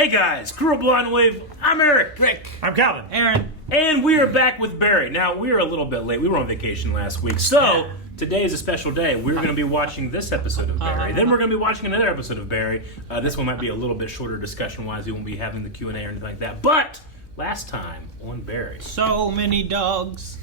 Hey guys, Crew of Blonde Wave, I'm Eric. Rick. I'm Calvin. Aaron. And we are back with Barry. Now, we are a little bit late. We were on vacation last week. So, today is a special day. We're going to be watching this episode of Barry. Then we're going to be watching another episode of Barry. This one might be a little bit shorter discussion-wise. We won't be having the Q&A or anything like that. But, last time on Barry. So many dogs.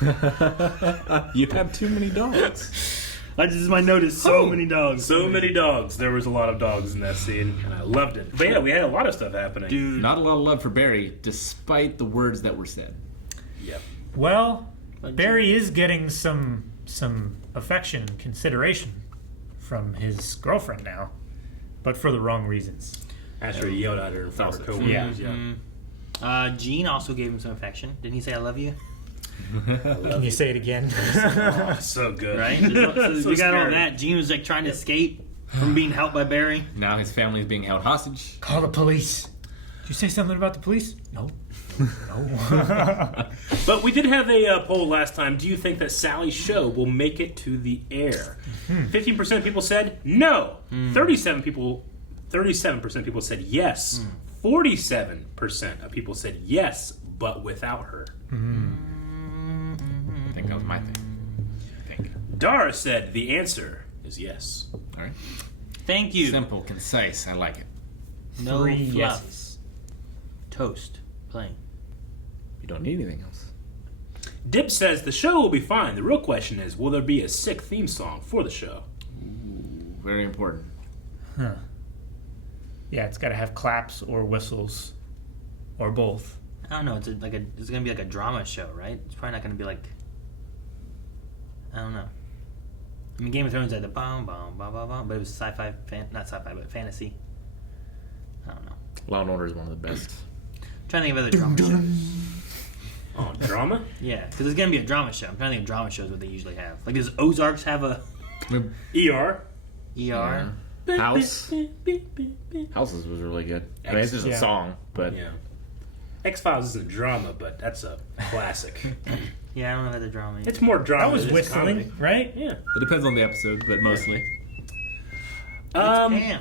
You have too many dogs. This is my notice. So many dogs. So many dogs. There was a lot of dogs in that scene, and I loved it. But yeah, we had a lot of stuff happening. Dude. Not a lot of love for Barry, despite the words that were said. Yep. Well, Barry is getting some affection and consideration from his girlfriend now, but for the wrong reasons. After he yelled at her in front of her coworkers. Yeah. Gene also gave him some affection. Didn't he say I love you? Can you say it again? Oh, so good. Right? So So we got all scary. that. Gene was like trying to escape from being helped by Barry. Now his family is being held hostage. Call the police. Did you say something about the police? No. No. But we did have a poll last time. Do you think that Sally's show will make it to the air? 15% of people said no. 37% of people said yes. 47% of people said yes, but without her. I think that was my thing. Dara said the answer is yes. All right. Thank you. Simple, concise. I like it. No 3 fluff. yeses. Toast. Plain. You don't need anything else. Dip says the show will be fine. The real question is, will there be a sick theme song for the show? Very important. Huh. Yeah, it's got to have claps or whistles or both. I don't know. It's gonna be like a drama show, right? It's probably not gonna be like. I don't know. I mean, Game of Thrones had the bum bum bum bum bum, but it was sci-fi, not sci-fi, but fantasy. I don't know. Law and Order is one of the best. I'm trying to think of other drama shows. Oh, drama? Yeah, because it's gonna be a drama show. I'm trying to think of drama shows what they usually have. Like, does Ozarks have a ER? ER? House. Houses was really good. I mean, it's just a song, but Yeah. X-Files isn't drama, but that's a classic. Yeah, I don't know about the drama. It's more drama That was than it's whistling, comedy. right? Yeah. it depends on the episode, but mostly. Pam.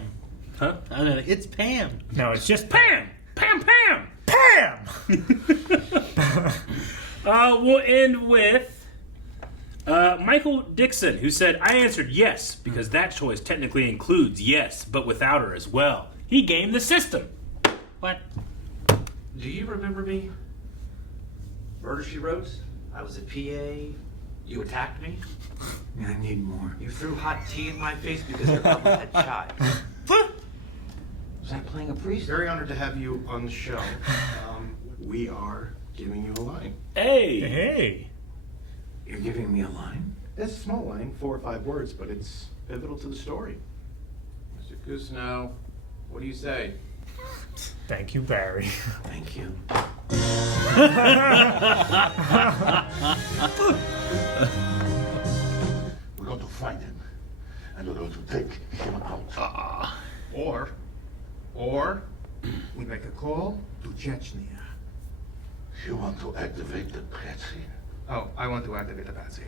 Huh? I don't know. It's Pam. No, it's just Pam! Pam! Pam! Pam! We'll end with Michael Dixon, who said, I answered yes, because that choice technically includes yes, but without her as well. He gamed the system. What? Do you remember me? Murder, She Wrote? I was a PA. You attacked me. I need more. You threw hot tea in my face because your mother had chives. Was I playing a priest? Very honored to have you on the show. We are giving you a line. Hey! Hey. You're giving me a line? It's a small line, 4 or 5 words, but it's pivotal to the story. Mr. Cousineau, what do you say? Thank you, Barry. Thank you. We're going to find him, and we're going to take him out. Or, we make a call to Chechnya. You want to activate the Patsy? Oh, I want to activate the Patsy.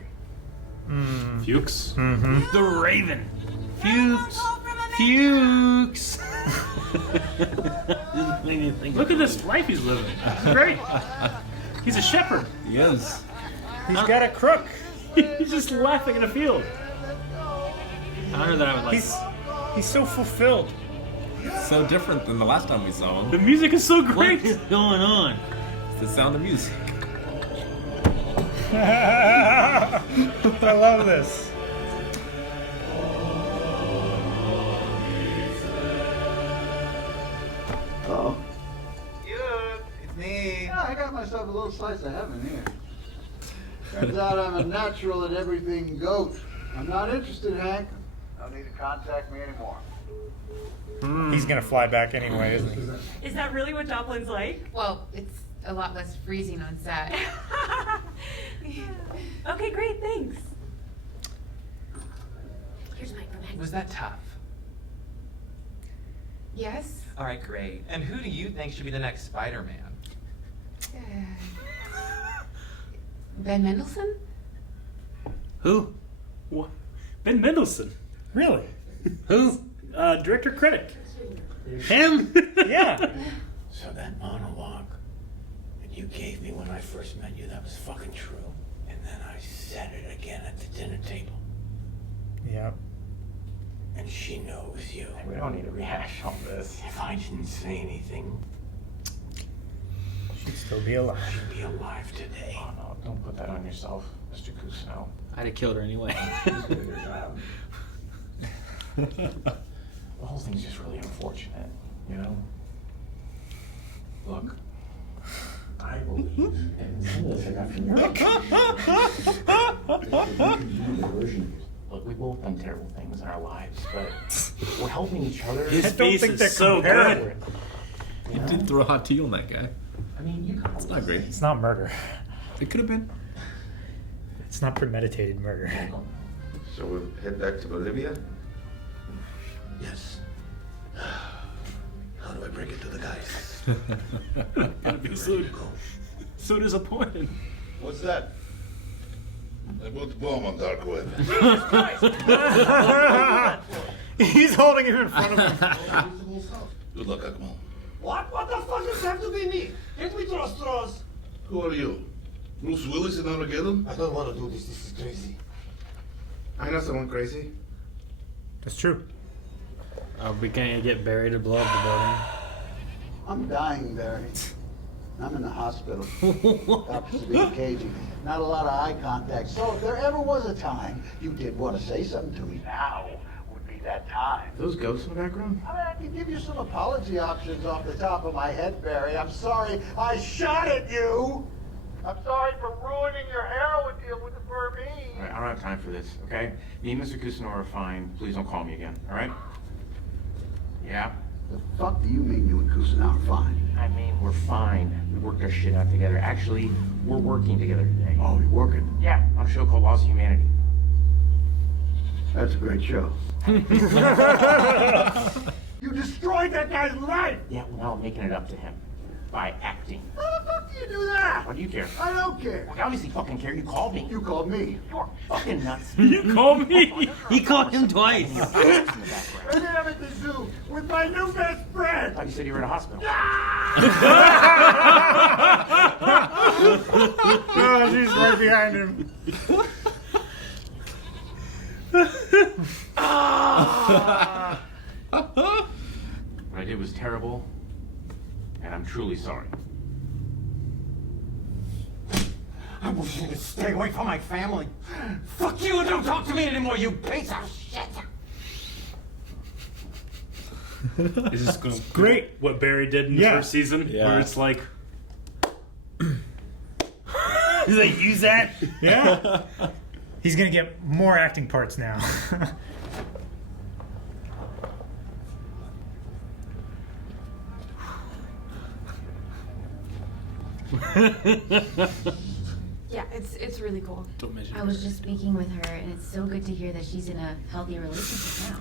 Fuchs? The Raven. Fuchs. Fuchs. Made me think Look at this life he's living. It's great. He's a shepherd. He is. He's got a crook. He's just laughing in a field. I don't know that I would like. He's so fulfilled. It's so different than the last time we saw him. The music is so What great. is going on? It's the sound of music. I love this. Oh? It's me. Yeah, I got myself a little slice of heaven here. Turns out I'm a natural at everything goat. I'm not interested, Hank. No need to contact me anymore. He's gonna fly back anyway, isn't he? Is that really what Dublin's like? Well, it's a lot less freezing on set. Okay, great, thanks. Here's my bag. Was that tough? Yes? All right, great. And who do you think should be the next Spider-Man? Ben Mendelsohn? Who? What? Ben Mendelsohn. Really? Who? Director critic. Him? Yeah. So that monologue that you gave me when I first met you, that was fucking true. And then I said it again at the dinner table. Yep. And she knows you. We don't need to rehash all this. If I didn't say anything, She'd still be alive. she'd be alive today. Oh no, don't put that on yourself, Mr. Kusno. I'd have killed her anyway. The whole thing's just really unfortunate, you know? Look, I believe in some of this I got from you. Look, we've both done terrible things in our lives, but we're helping each other. His I don't face think is they're so comparable. good. He did throw a hot tea on that guy. I mean, you got It's not great. It's not murder. It could have been. It's not premeditated murder. So we'll head back to Bolivia? Yes. How do I break it to the guys? Gonna be so disappointed. What's that? I put the bomb on dark web. He's holding him in front of him. Good luck, Akmal. What? What the fuck does it have to be me? Get me to straws. Who are you? Bruce Willis in Armageddon? I don't want to do this. This is crazy. I know someone crazy. That's true. Are we gonna get Barry to blow up the building? I'm dying, Barry. I'm in the hospital. Doctors are being cagey. Not a lot of eye contact. So if there ever was a time you did want to say something to me, now would be that time. Those ghosts in the background? I mean, I can give you some apology options off the top of my head, Barry. I'm sorry I shot at you. I'm sorry for ruining your heroin deal with the Burmese. All right, I don't have time for this, okay? Me and Mr. Kusno are fine. Please don't call me again, all right? Yeah? The fuck do you mean you and Kusina are fine? I mean, we're fine. We worked our shit out together. Actually, we're working together today. Oh, you're working? Yeah, on a show called Laws of Humanity. That's a great show. You destroyed that guy's life! Yeah, well, now I'm making it up to him. By acting. How the fuck do you do that? Why do you care? I don't care. I obviously fucking care. You called me. You called me. You're fucking nuts. You called me. He called him twice. And have it to do with my new best I friend. thought you said you were in a hospital. Oh, she's right behind him. What I did was terrible, and I'm truly sorry. I wish you would stay away from my family. Fuck you and don't talk to me anymore, you piece of shit. Is this going Great. what Barry did in the Yeah. first season? Yeah. Where it's like, He's like, use that? Yeah. He's gonna get more acting parts now. Yeah, it's really cool. don't mention I was just speaking with her, and it's so good to hear that she's in a healthy relationship now.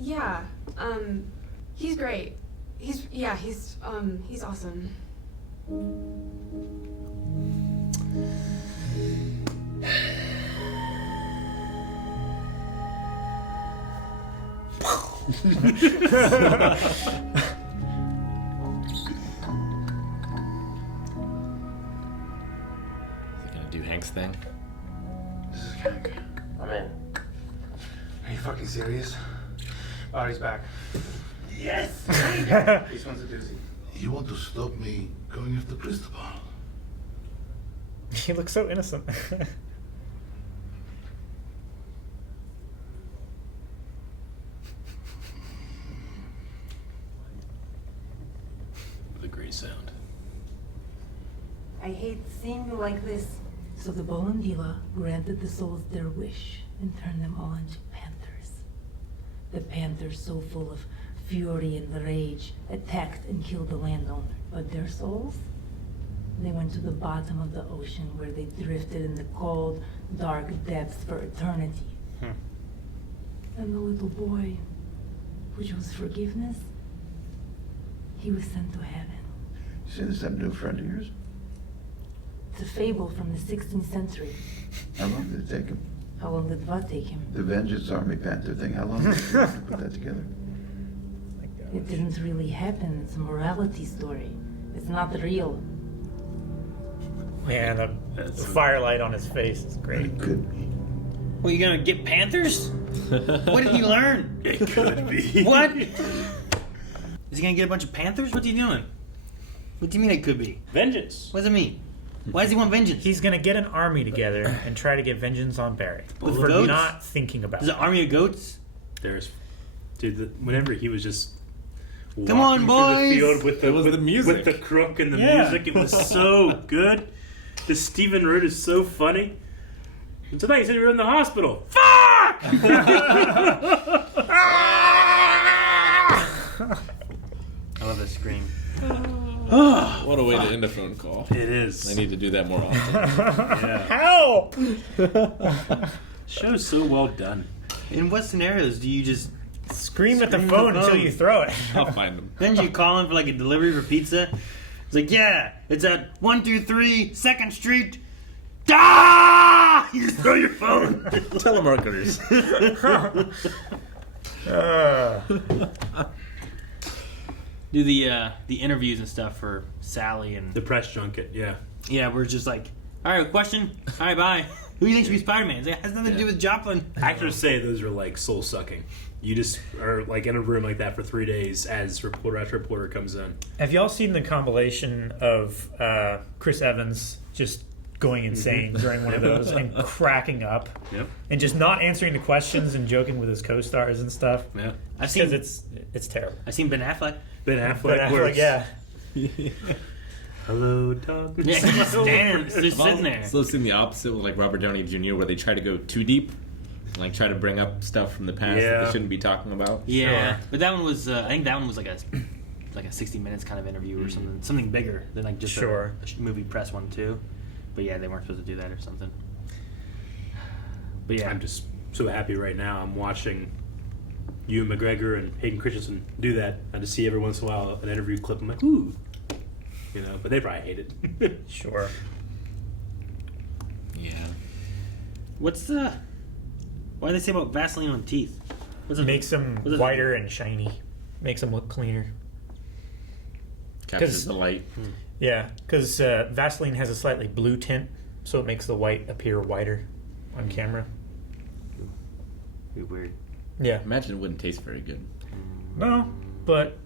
Yeah, he's great. He's awesome. Is he gonna do Hank's thing? This is Hank. I'm in. Are you fucking serious? Body's back. Yes! This one's a doozy. You want to stop me going after Cristobal? He looks so innocent. with a great sound. I hate seeing you like this. So the Bolondila granted the souls their wish and turned them all into panthers. The panthers, so full of fury and rage, attacked and killed the landowner. But their souls? They went to the bottom of the ocean where they drifted in the cold, dark depths for eternity. And the little boy, who chose forgiveness, he was sent to heaven. You say this some new friend of yours? It's a fable from the 16th century. How long did it take him? How long did Vad take him? The Vengeance Army Panther thing, how long did it take to put that together? It didn't really happen. It's a morality story. It's not real. Yeah, the firelight on his face is great. It could be. Well, you gonna get Panthers? What did he learn? It could be. What? Is he gonna get a bunch of Panthers? What's he doing? What do you mean it could be? Vengeance. What does it mean? Why does he want vengeance? He's gonna get an army together and try to get vengeance on Barry With for goats? not thinking about Is it it. an army of goats? Whenever he was just Come on, walking through boys! the field with It was the music. with the crook and the Yeah. music, it was so good. The Stephen Root is so funny. And tonight he said we were in the hospital. Fuck! I love that scream. What a way to end a phone call. It is. I need to do that more often. Yeah. Help! Show's so well done. In what scenarios do you just Scream at the Scream phone at the until phone. you throw it. I'll find them. Then you call in for like a delivery for pizza? It's like, yeah, it's at 123 2nd Street. Ah! You just throw your phone. Telemarketers. Do the interviews and stuff for Sally and The press junket, yeah. yeah, we're just like, all right, question. All right, bye. Who do you think should be Spider-Man? It has nothing to do with Joplin. Actors say those are like soul sucking. You just are like in a room like that for 3 days as reporter after reporter comes in. Have y'all seen the compilation of Chris Evans just going insane during one of those and cracking up Yep. and just not answering the questions and joking with his co-stars and stuff? Yeah. I've seen Because it's terrible. I've seen Ben Affleck. Ben Affleck, But I feel works. like, yeah. Hello, Doug. Yeah, he just stands, just sitting there. So I've seen the opposite with like Robert Downey Jr. where they try to go too deep, like try to bring up stuff from the past that Yeah. they shouldn't be talking about. Yeah, but that one was I think that one was like a 60 minutes kind of interview or something bigger than like just Sure. a movie press one too. But yeah, they weren't supposed to do that or something. But yeah, I'm just so happy right now. I'm watching Ewan McGregor and Hayden Christensen do that. I just see every once in a while an interview clip. I'm like, ooh. You know, but they probably hate it. Sure. Yeah. what's the why do they say about Vaseline on teeth? What's it Makes them what's it- whiter and shiny. Makes them look cleaner. Captures the light. Yeah, because Vaseline has a slightly blue tint, so it makes the white appear whiter on camera. Be weird. Yeah. Imagine it wouldn't taste very good. No, but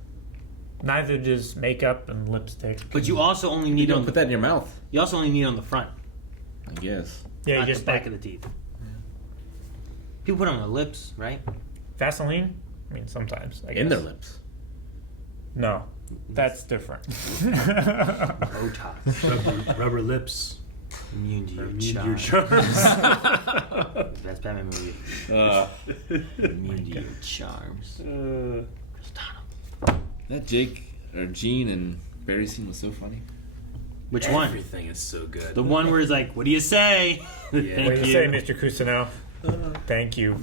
neither does makeup and lipstick. But you also only You need don't on put that in your mouth, you also only need on the front, I guess. Yeah, not you just the back of the teeth. People put it on their lips, right? Vaseline? I mean, sometimes. I In guess. their lips. No, that's different. Botox. Rubber lips. Immune to your Immune to your charms. charms. That's Batman movie. Immune to your charms. That Jake or Gene and Barry scene was so funny. Which one? Everything is so good. The one where he's like, "What do you say?" Yeah. Thank What do you you. say, Mr. Cousineau? Thank you.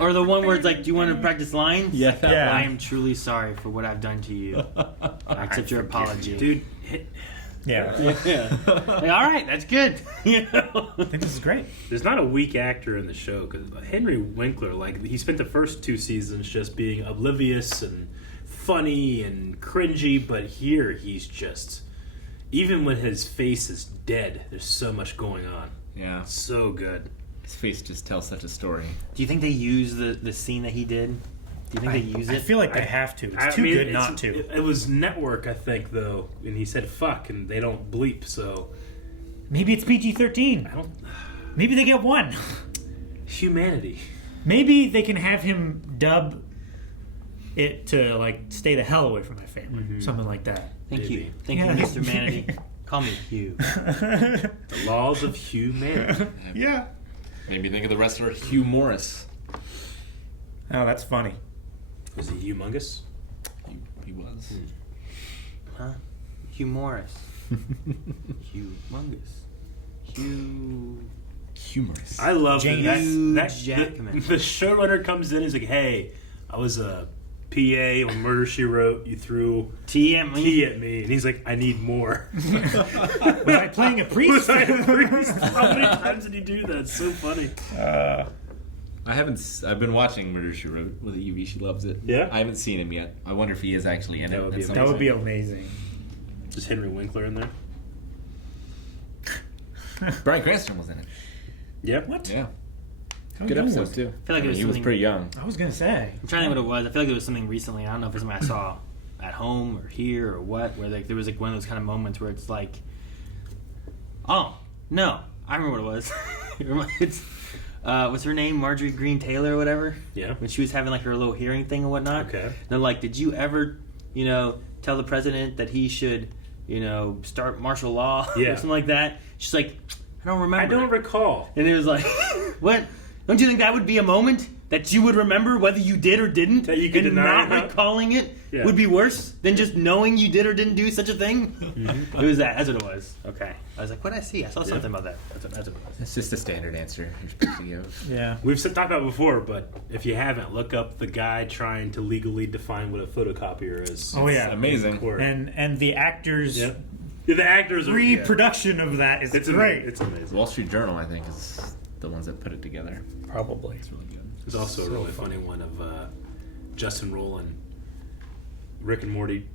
Or the one where it's like, "Do you want to practice lines?" Yeah. Yeah. I am truly sorry for what I've done to you. I accept your apology. Dude, Yeah. Yeah. Like, all right, that's good. You know? I think this is great. there's not a weak actor in the show because Henry Winkler, like, he spent the first 2 seasons just being oblivious and funny and cringy, but here he's just, even when his face is dead, there's so much going on. Yeah. So good. His face just tells such a story. Do you think they use the scene that he did? Do you think they use it? I feel like they have to. It's too good not to. It was network, I think, though, and he said fuck, and they don't bleep, so Maybe it's PG-13. I don't. Maybe they get one. Humanity. Maybe they can have him dub it to, like, stay the hell away from my family. Something like that. Thank you. Maybe. Thank Yeah. you, Mr. Manatee. Call me Hugh. The laws of humanity. Yeah. Made me think of the wrestler Hugh Morris. Oh, that's funny. Was he humongous? He was. Huh? Hugh Morris. Humongous. Hugh. Humorous. I love Jane that. Hugh that Jackman. the showrunner comes in. He's like, "Hey, I was PA on Murder, She Wrote, you threw Tea at me. And he's like, I need more. Was I playing a priest? Was I a priest? How many times did he do that? It's so funny. I've been watching Murder, She Wrote with Evie. She loves it. Yeah? I haven't seen him yet. I wonder if he is actually in it. That would be amazing. Is Henry Winkler in there? Bryan Cranston was in it. Yeah. What? Yeah. How Good young episode was too. I feel like it was he was something- pretty young. I was gonna say. I'm trying to think what it was. I feel like it was something recently. I don't know if it's something I saw at home or here or what, where like there was like one of those kind of moments where it's like, oh no, I remember what it was. It's what's her name, Marjorie Green Taylor or whatever. Yeah. When she was having like her little hearing thing and whatnot. Okay. They're like, did you ever, tell the president that he should, start martial law Yeah. or something like that? She's like, I don't remember. I don't recall. And it was like, what? Don't you think that would be a moment that you would remember whether you did or didn't? That you could and deny not it? recalling it Yeah. would be worse than just knowing you did or didn't do such a thing? It was that. That's what it was. Okay. I was like, what did I see? I saw something about that. That's what it was. It's just a standard answer you're supposed to give. Yeah. We've talked about it before, but if you haven't, look up the guy trying to legally define what a photocopier is. Oh yeah, amazing. In court. And the actors. Yep. Yeah, the actors are Reproduction of that is It's great. amazing. It's amazing. Wall Street Journal, I think, is the ones that put it together. Probably. It's really good. There's also a really funny one of Justin Roiland, Rick and Morty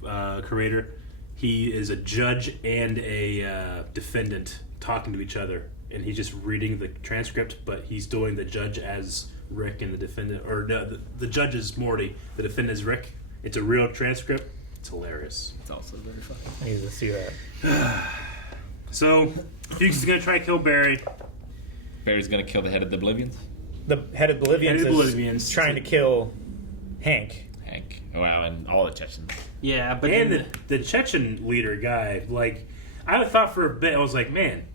creator. He is a judge and a defendant talking to each other, and he's just reading the transcript, but he's doing the judge as Rick and the defendant, or no, the judge is Morty, the defendant is Rick. It's a real transcript. It's hilarious. It's also very funny. I need to see that. So, Dukes is gonna try to kill Barry. Barry's gonna kill the head of the Oblivions. The head of Bolivians Head of is Bolivians. trying to kill Hank. Hank. Wow, and all the Chechens. Yeah, but And the Chechen leader guy, like, I thought for a bit, I was like, man,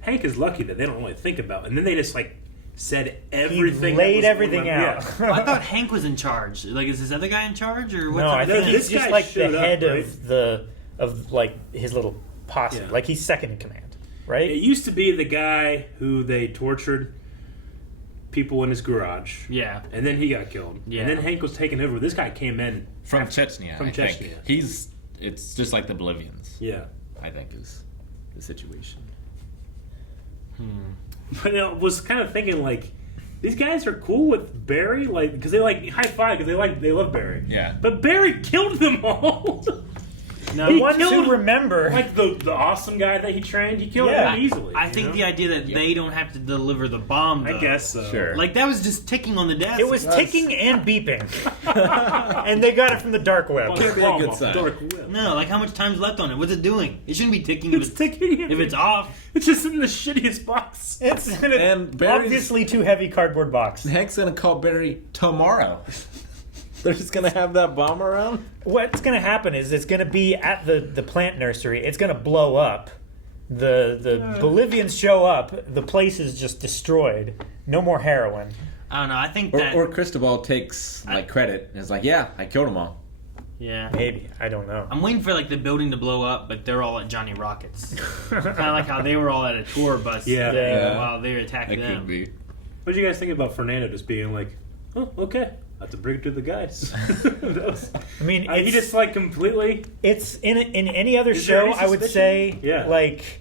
Hank is lucky that they don't really think about it. And then they just, like, said everything. He laid that was everything going on. out. Yeah. Well, I thought Hank was in charge. Like, is this other guy in charge, or what's No, I up? think This he's just guy like the showed up, head right? of like his little posse. Yeah. Like he's second in command, right? It used to be the guy who they tortured people in his garage. Yeah. And then he got killed. Yeah. And then Hank was taken over. This guy came in. From Chechnya, From I think. Chechnya. It's just like the Bolivians, Yeah. I think, is the situation. But I was kind of thinking, like, these guys are cool with Barry, like, because they, like, high five, because they love Barry. Yeah. But Barry killed them all. The He ones killed, who remember. like, the awesome guy that he trained, he killed Yeah. him easily. I think the idea that they don't have to deliver the bomb, though. I guess so. Sure. Like, that was just ticking on the desk. It was ticking and beeping, and they got it from the dark web. Could be a good sign. Dark web. No, like, how much time's left on it? What's it doing? It shouldn't be ticking if It's ticking. if it's off. It's just in the shittiest box. It's in an And Barry's- obviously too heavy cardboard box. Hank's gonna call Barry tomorrow. They're just gonna have that bomb around? What's going to happen is it's going to be at the plant nursery. It's going to blow up. The Bolivians show up. The place is just destroyed. No more heroin. I don't know. I think that... Or Cristobal takes credit and is like, yeah, I killed them all. Yeah. Maybe. I don't know. I'm waiting for, like, the building to blow up, but they're all at Johnny Rockets. Kind of like how they were all at a tour bus Yeah. while they were attacking That them. could be. What do you guys think about Fernando just being like, oh, okay, I have to bring it to the guys? I mean, he just like completely. It's in any other Is there show. any I would suspicion? say, Yeah. like,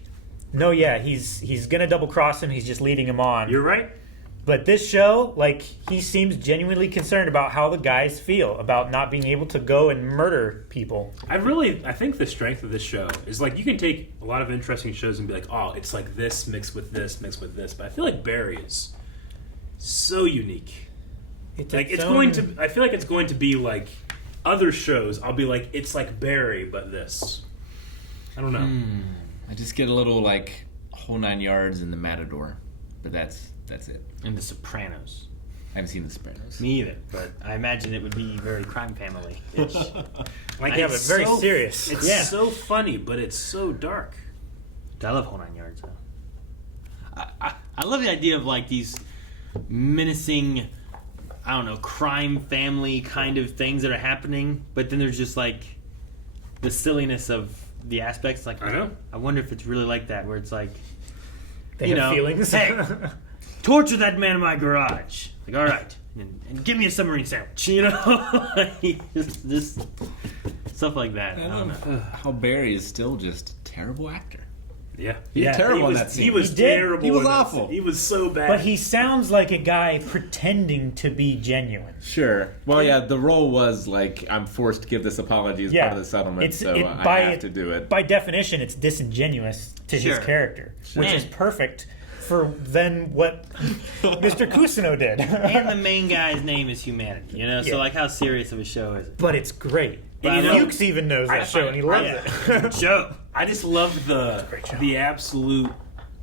no, yeah, he's gonna double cross him. He's just leading him on. You're right. But this show, like, he seems genuinely concerned about how the guys feel about not being able to go and murder people. I think the strength of this show is like you can take a lot of interesting shows and be like, oh, it's like this mixed with this mixed with this. But I feel like Barry is so unique. Like it's going to. I feel like it's going to be like other shows. I'll be like, it's like Barry, but this. I don't know. I just get a little like whole 9 yards in the Matador, but that's it. And The Sopranos. I haven't seen The Sopranos. Me either, but I imagine it would be very crime family-ish. Like Yeah, it's but very so- serious. It's so funny, but it's so dark. I love Whole 9 Yards, though. I love the idea of like these menacing, I don't know, crime family kind of things that are happening, but then there's just like the silliness of the aspects. Like, I know. I wonder if it's really like that, where it's like, They you have know, feelings. hey, torture that man in my garage. Like, all right, and give me a submarine sandwich. You know, like, just stuff like that. I don't know. How Barry is still just a terrible actor. Yeah. He's terrible in that scene. He was He did. terrible. He was in that awful. scene. He was so bad. But he sounds like a guy pretending to be genuine. Sure. Well, yeah, the role was like, I'm forced to give this apology as part of the settlement, I have to do it. By definition, it's disingenuous to his character, which is perfect for then what Mr. Cousineau did. And the main guy's name is Humanity, you know? So, like, how serious of a show is it? But it's great. But Fuchs even knows that show, and he loves it. Show. I just love the absolute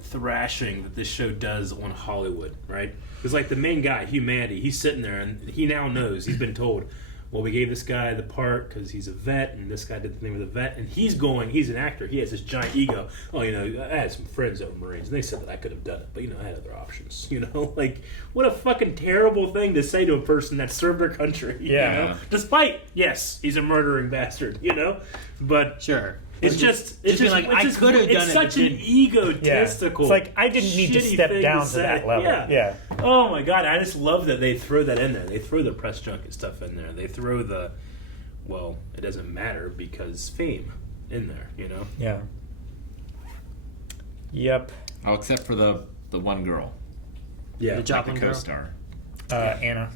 thrashing that this show does on Hollywood, right? Because like the main guy, Humanity, he's sitting there and he now knows, he's been told, well, we gave this guy the part because he's a vet, and this guy did the thing with a vet, and he's an actor. He has this giant ego. Oh, you know, I had some friends that were Marines, and they said that I could have done it, but, you know, I had other options, you know? Like, what a fucking terrible thing to say to a person that served their country, you know? Despite, yes, he's a murdering bastard, you know? But... Sure. It's just like, I could have done it. It's such an egotistical. It's like, I didn't need to step down to that level. Yeah. Oh my god, I just love that they throw that in there. They throw the press junket stuff in there. They throw the, well, it doesn't matter because fame in there, you know? Yeah. Yep. Oh, except for the one girl. Yeah. The Joplin girl? co-star. Anna.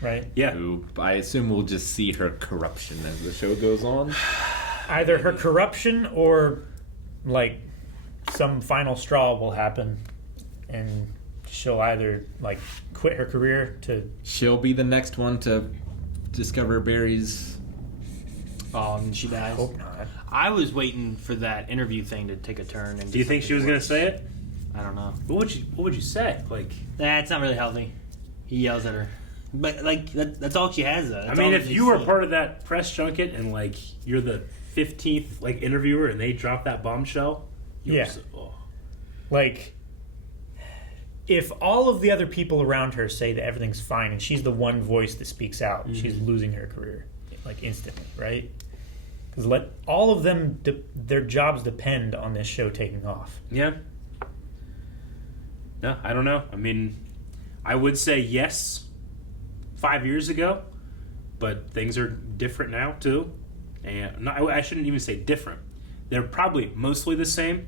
Right? Yeah. Who I assume we'll just see her corruption as the show goes on. Either her corruption or, like, some final straw will happen, and she'll either, like, quit her career to... She'll be the next one to discover Barry's... And she dies. Hope not. I was waiting for that interview thing to take a turn. And do you think she was going to say it? I don't know. What would you say? Like, it's not really healthy. He yells at her. But, like, that's all she has, though. I mean, if you were part of that press junket and, like, you're the 15th, like, interviewer and they drop that bombshell, like, if all of the other people around her say that everything's fine and she's the one voice that speaks out, she's losing her career, like, instantly, right? Because all of them, their jobs depend on this show taking off. Yeah. No, I don't know. I mean, I would say yes 5 years ago, but things are different now too. And I shouldn't even say different. They're probably mostly the same,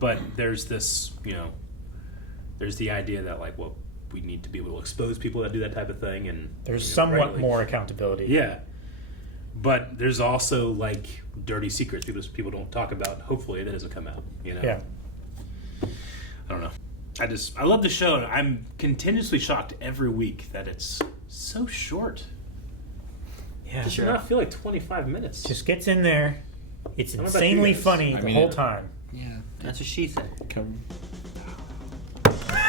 but there's this, you know, there's the idea that, like, well, we need to be able to expose people that do that type of thing, and there's somewhat more accountability. Yeah, but there's also, like, dirty secrets people don't talk about. Hopefully, that doesn't come out. You know. Yeah. I don't know. I love the show. I'm continuously shocked every week that it's so short. Yeah, it does not feel like 25 minutes. Just gets in there. It's insanely funny the whole time. Yeah, that's what she said.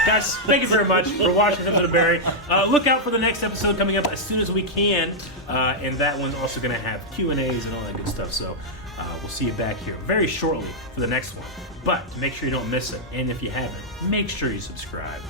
Guys, thank you very much for watching Episode of Barry. Look out for the next episode coming up as soon as we can, and that one's also going to have Q&As and all that good stuff. So we'll see you back here very shortly for the next one. But to make sure you don't miss it, and if you haven't, make sure you subscribe.